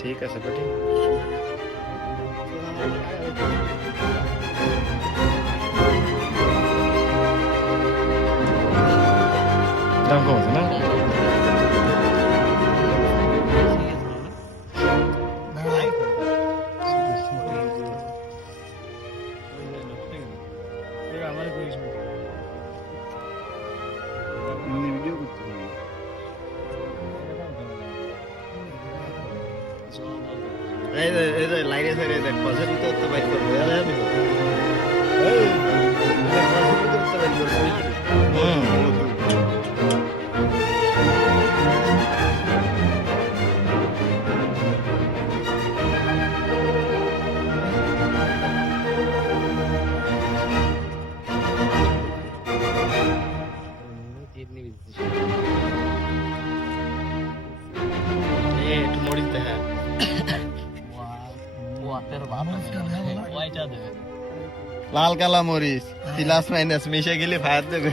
ঠিক আছে বেটি দাম কম আছে না লাইনে ধরে দেখ পয়সার ভিতর তো বাইক করবো একটু মরিচ দেখা লাল কালা মরিচ প্লাস মাইনাস মিশে গেলে ফায়ার দেবে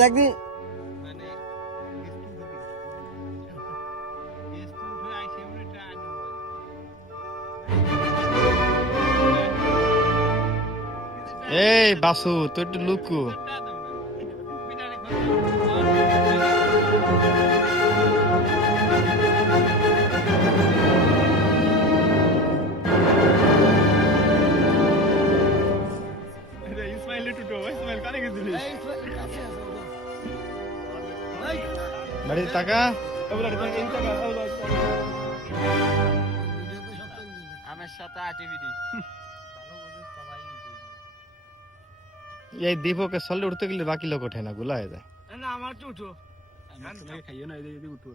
দেখবি এই বাসু তুই একটু লুকু বাড়ির টাকা আমার সাথে এই দীপকে সল্লে উঠতে গেলে বাকি লোক ওঠে না গুলা হয়ে যায় না আমার তো উঠো খাইও না উঠো